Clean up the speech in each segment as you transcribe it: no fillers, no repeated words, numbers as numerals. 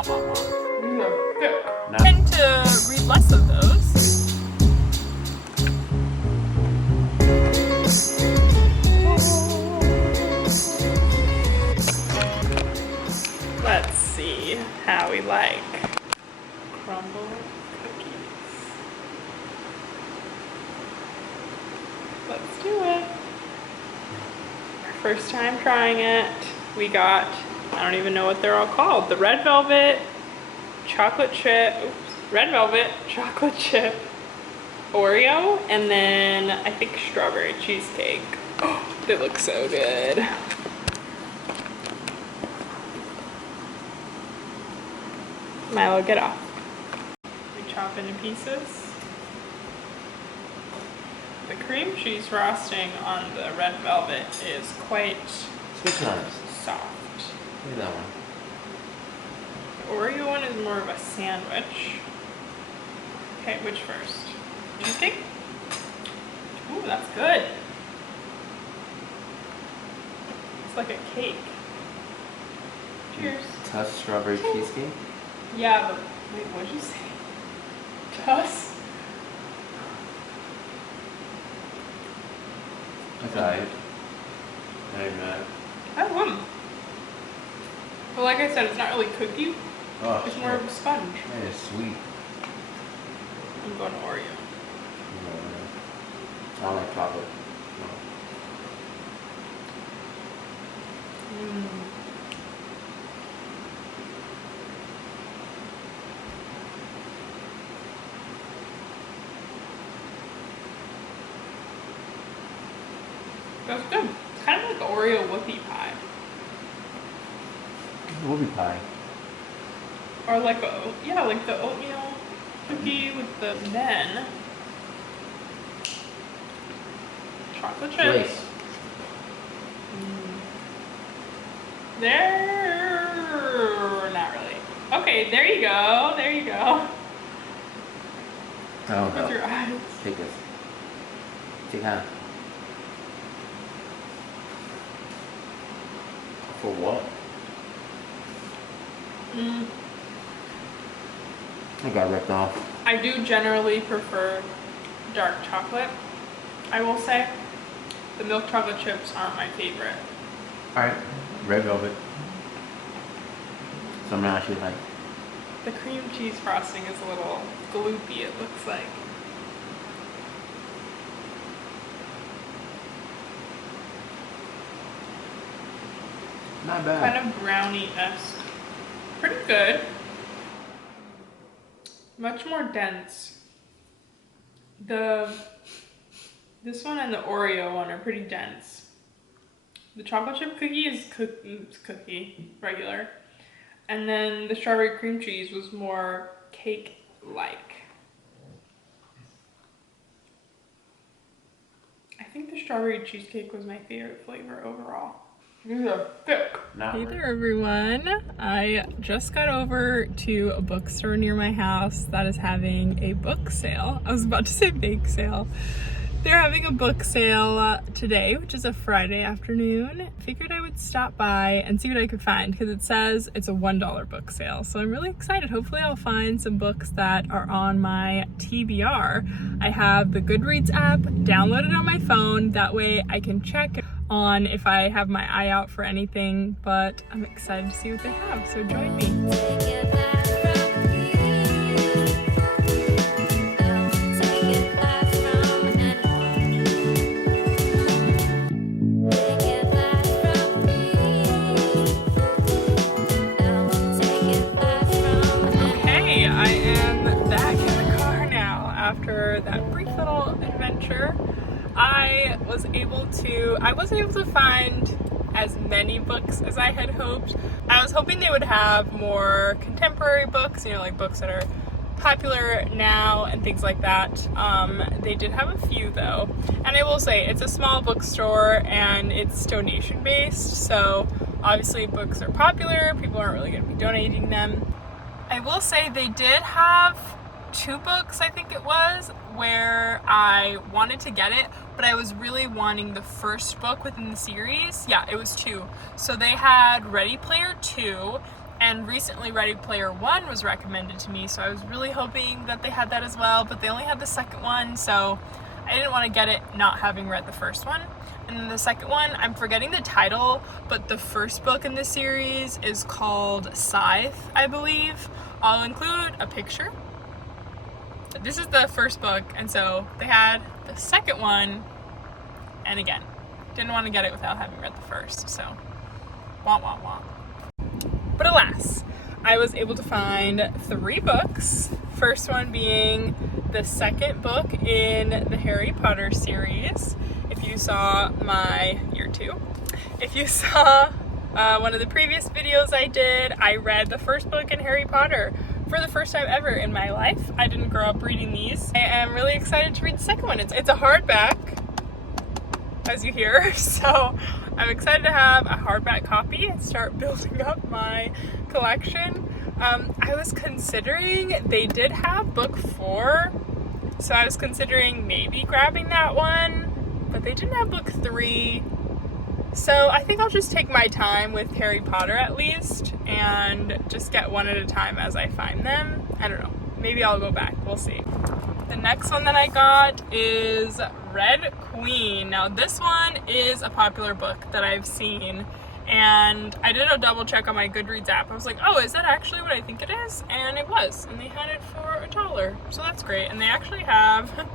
Wah, wah, wah. These are thick. No. I tend to read less of those. Let's see how we like Crumbl cookies. Let's do it. Our first time trying it. We got, I don't even know what they're all called. The red velvet, chocolate chip, red velvet, chocolate chip, Oreo, and then I think strawberry cheesecake. Oh, they look so good. Milo, get off. We chop into pieces. The cream cheese frosting on the red velvet is quite Switch knives. soft. Look at that one. The Oreo one is more of a sandwich. Okay, which first? Cheesecake? Ooh, that's good. It's like a cake. Cheers. Tough strawberry cheesecake. Yeah, but wait, what'd you say? Tuss? That's alright. Not even bad. But like I said, it's not really cookie. Oh, It's more of a sponge. That is sweet. I'm going Oreo. I don't like chocolate. No. That's good. It's kind of like Oreo whoopie pie. Whoopie pie. Or like like the oatmeal cookie with the then chocolate chips. Glaze. They're not really. Okay, there you go. There you go. I don't With know. your eyes. Take this. Take half. For what? I got ripped off. I do generally prefer dark chocolate. I will say the milk chocolate chips aren't my favorite. Alright. Red velvet. So I'm not actually like. The cream cheese frosting is a little gloopy, it looks like. Not bad. Kind of brownie-esque. Pretty good. Much more dense. This one and the Oreo one are pretty dense. The chocolate chip cookie is cookie, regular. And then the strawberry cream cheese was more cake-like. I think the strawberry cheesecake was my favorite flavor overall. These are thick. Hey there, everyone. I just got over to a bookstore near my house that is having a book sale. I was about to say bake sale. They're having a book sale today, which is a Friday afternoon. Figured I would stop by and see what I could find because it says it's a $1 book sale. So I'm really excited. Hopefully I'll find some books that are on my TBR. I have the Goodreads app downloaded on my phone. That way I can check on if I have my eye out for anything, but I'm excited to see what they have. So join me. After that brief little adventure, I wasn't able to find as many books as I had hoped. I was hoping they would have more contemporary books, you know, like books that are popular now and things like that. They did have a few though, and I will say it's a small bookstore and it's donation based, so obviously books are popular, people aren't really going to be donating them. I will say they did have 2 books, I think it was, where I wanted to get it, but I was really wanting the first book within the series. Yeah, it was 2. So they had Ready Player 2 And recently Ready Player One was recommended to me, so I was really hoping that they had that as well, but they only had the second one, so I didn't want to get it not having read the first one. And then the second one, I'm forgetting the title, but the first book in the series is called Scythe, I believe. I'll include a picture. This is the first book, and so they had the second one, and again, didn't want to get it without having read the first, so wah wah wah. But alas, I was able to find 3 books. First one being the second book in the Harry Potter series. If you saw my year 2, if you saw one of the previous videos I did, I read the first book in Harry Potter for the first time ever in my life. I didn't grow up reading these. I am really excited to read the second one. It's a hardback, as you hear, so I'm excited to have a hardback copy and start building up my collection. I was considering, they did have book 4, so I was considering maybe grabbing that one, but they didn't have book 3. So I think I'll just take my time with Harry Potter at least and just get one at a time as I find them. I don't know. Maybe I'll go back. We'll see. The next one that I got is Red Queen. Now this one is a popular book that I've seen, and I did a double check on my Goodreads app. I was like, oh, is that actually what I think it is? And it was, and they had it for $1, so that's great. And they actually have,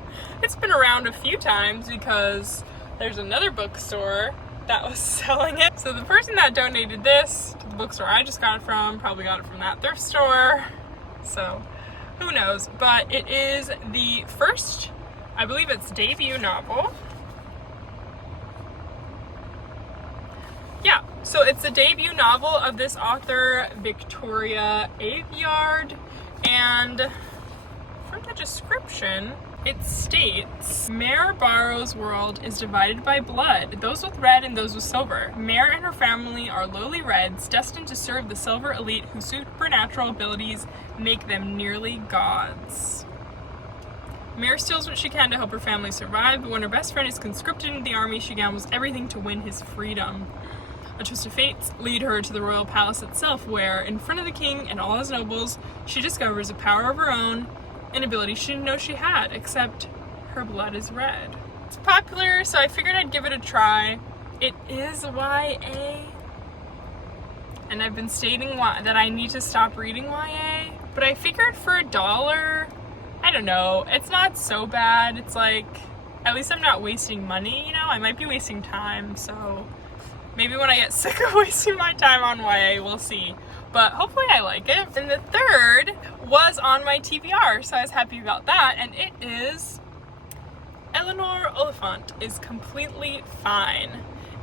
it's been around a few times because there's another bookstore that was selling it. So the person that donated this to the bookstore I just got it from probably got it from that thrift store. So who knows? But it is the first, I believe it's debut novel. Yeah, so it's the debut novel of this author, Victoria Aveyard, and from the description, it states, Mare Barrow's world is divided by blood, those with red and those with silver. Mare and her family are lowly reds, destined to serve the silver elite whose supernatural abilities make them nearly gods. Mare steals what she can to help her family survive, but when her best friend is conscripted into the army, she gambles everything to win his freedom. A twist of fate lead her to the royal palace itself, where, in front of the king and all his nobles, she discovers a power of her own, an ability she didn't know she had, except her blood is red. It's popular, so I figured I'd give it a try. It is YA, and I've been stating that I need to stop reading YA, but I figured for $1, I don't know, it's not so bad. It's like, at least I'm not wasting money, you know? I might be wasting time, so maybe when I get sick of wasting my time on YA, we'll see. But hopefully I like it. And the third was on my TBR, so I was happy about that, and it is Eleanor Oliphant is Completely Fine.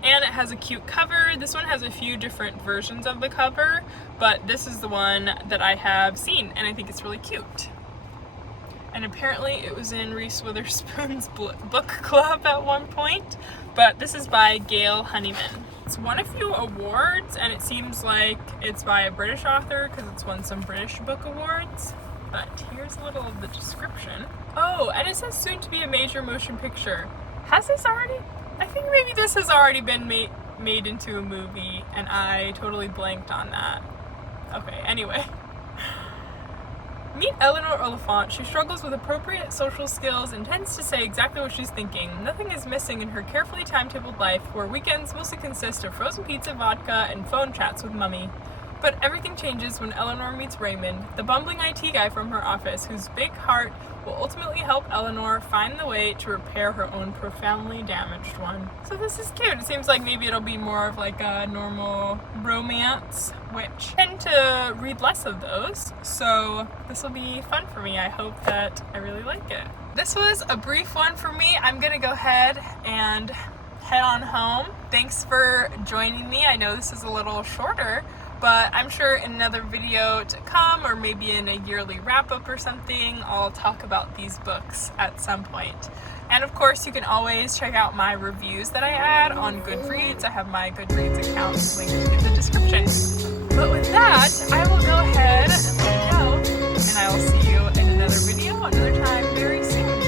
And it has a cute cover. This one has a few different versions of the cover, but this is the one that I have seen, and I think it's really cute. And apparently it was in Reese Witherspoon's book club at one point, but this is by Gail Honeyman. It's won a few awards, and it seems like it's by a British author because it's won some British book awards. But here's a little of the description. Oh, and it says soon to be a major motion picture. Has this already? I think maybe this has already been made into a movie, and I totally blanked on that. Okay, anyway. Meet Eleanor Oliphant. She struggles with appropriate social skills and tends to say exactly what she's thinking. Nothing is missing in her carefully timetabled life, where weekends mostly consist of frozen pizza, vodka, and phone chats with Mummy. But everything changes when Eleanor meets Raymond, the bumbling IT guy from her office, whose big heart will ultimately help Eleanor find the way to repair her own profoundly damaged one. So this is cute. It seems like maybe it'll be more of like a normal romance, which I tend to read less of those. So this will be fun for me. I hope that I really like it. This was a brief one for me. I'm gonna go ahead and head on home. Thanks for joining me. I know this is a little shorter, but I'm sure in another video to come, or maybe in a yearly wrap-up or something, I'll talk about these books at some point. And of course, you can always check out my reviews that I add on Goodreads. I have my Goodreads account linked in the description. But with that, I will go ahead and let you go, and I will see you in another video another time very soon.